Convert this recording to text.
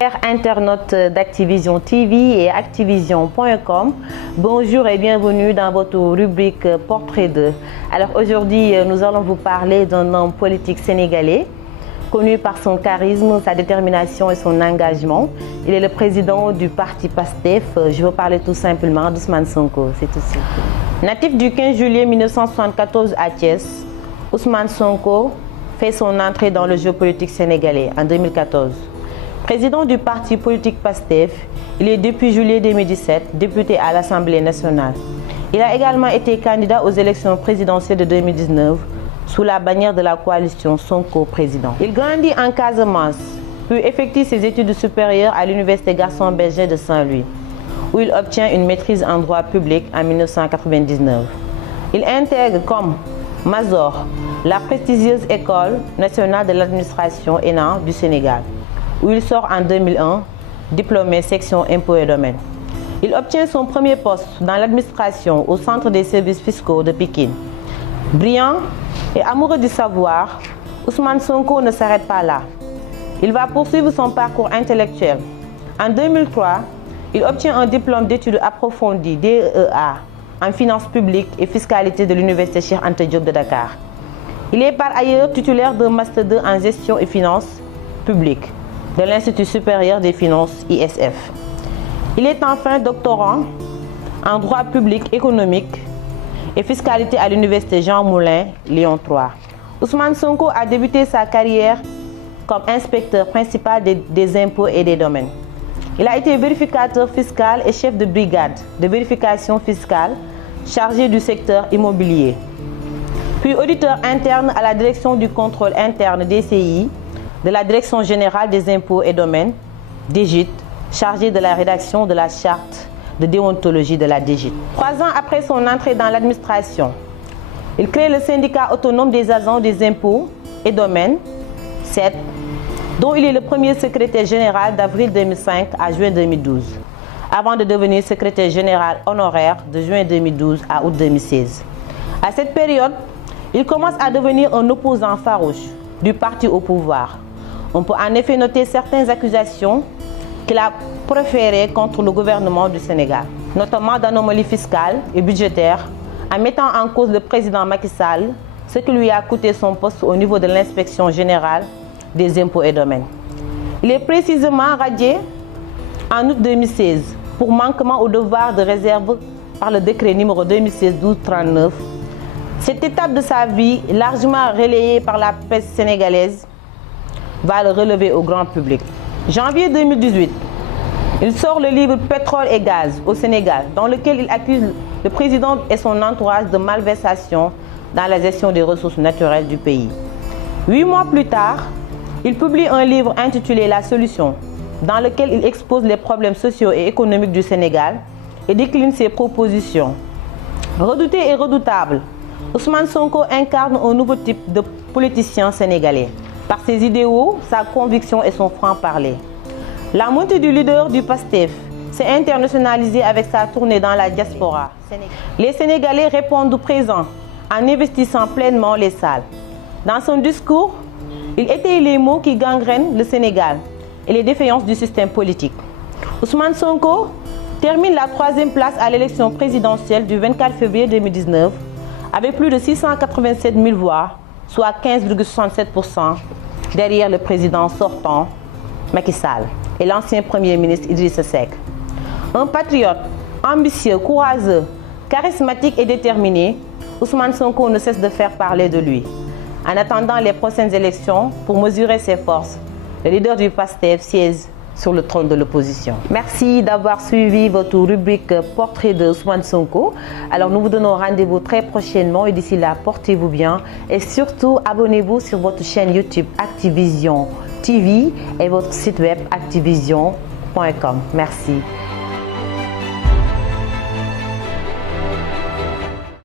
Chers internautes d'Activision TV et Activision.com, bonjour et bienvenue dans votre rubrique Portrait de. Alors aujourd'hui, nous allons vous parler d'un homme politique sénégalais, connu par son charisme, sa détermination et son engagement. Il est le président du parti PASTEF. Je veux parler tout simplement d'Ousmane Sonko. C'est tout de suite. Natif du 15 juillet 1974 à Thiès, Ousmane Sonko fait son entrée dans le jeu politique sénégalais en 2014. Président du parti politique PASTEF, il est depuis juillet 2017 député à l'Assemblée nationale. Il a également été candidat aux élections présidentielles de 2019 sous la bannière de la coalition Sonko Président. Il grandit en Casamance, puis effectue ses études supérieures à l'Université Gaston Berger de Saint-Louis, où il obtient une maîtrise en droit public en 1999. Il intègre comme major la prestigieuse École nationale de l'administration ENA du Sénégal, où il sort en 2001, diplômé section impôts et domaines. Il obtient son premier poste dans l'administration au Centre des services fiscaux de Pikine. Brillant et amoureux du savoir, Ousmane Sonko ne s'arrête pas là. Il va poursuivre son parcours intellectuel. En 2003, il obtient un diplôme d'études approfondies DEA en finances publiques et fiscalité de l'Université Cheikh Anta Diop de Dakar. Il est par ailleurs titulaire d'un Master 2 en gestion et finances publiques de l'Institut supérieur des finances ISF. Il est enfin doctorant en droit public économique et fiscalité à l'Université Jean Moulin, Lyon 3. Ousmane Sonko a débuté sa carrière comme inspecteur principal des impôts et des domaines. Il a été vérificateur fiscal et chef de brigade de vérification fiscale chargé du secteur immobilier, puis auditeur interne à la direction du contrôle interne DCI, de la Direction générale des impôts et domaines, DGIT, chargé de la rédaction de la charte de déontologie de la DGIT. 3 ans après son entrée dans l'administration, il crée le syndicat autonome des agents des impôts et domaines, SED, dont il est le premier secrétaire général d'avril 2005 à juin 2012, avant de devenir secrétaire général honoraire de juin 2012 à août 2016. À cette période, il commence à devenir un opposant farouche du parti au pouvoir. On peut en effet noter certaines accusations qu'il a proférées contre le gouvernement du Sénégal, notamment d'anomalies fiscales et budgétaires, en mettant en cause le président Macky Sall, ce qui lui a coûté son poste au niveau de l'inspection générale des impôts et domaines. Il est précisément radié en août 2016 pour manquement au devoir de réserve par le décret numéro 2016-1239. Cette étape de sa vie, largement relayée par la presse sénégalaise, va le relever au grand public. Janvier 2018, il sort le livre Pétrole et gaz au Sénégal, dans lequel il accuse le président et son entourage de malversation dans la gestion des ressources naturelles du pays. 8 mois plus tard, il publie un livre intitulé La Solution, dans lequel il expose les problèmes sociaux et économiques du Sénégal et décline ses propositions. Redouté et redoutable, Ousmane Sonko incarne un nouveau type de politicien sénégalais, par ses idéaux, sa conviction et son franc-parler. La montée du leader du PASTEF s'est internationalisée avec sa tournée dans la diaspora. Les Sénégalais répondent présent en investissant pleinement les salles. Dans son discours, il étaye les maux qui gangrènent le Sénégal et les défaillances du système politique. Ousmane Sonko termine la 3e place à l'élection présidentielle du 24 février 2019 avec plus de 687 000 voix, soit 15,67% derrière le président sortant Macky Sall et l'ancien Premier ministre Idrissa Seck. Un patriote ambitieux, courageux, charismatique et déterminé, Ousmane Sonko ne cesse de faire parler de lui. En attendant les prochaines élections, pour mesurer ses forces, le leader du PASTEF siège sur le trône de l'opposition. Merci d'avoir suivi votre rubrique Portrait de Ousmane Sonko. Alors nous vous donnons rendez-vous très prochainement et d'ici là, portez-vous bien et surtout abonnez-vous sur votre chaîne YouTube Activision TV et votre site web activision.com. Merci.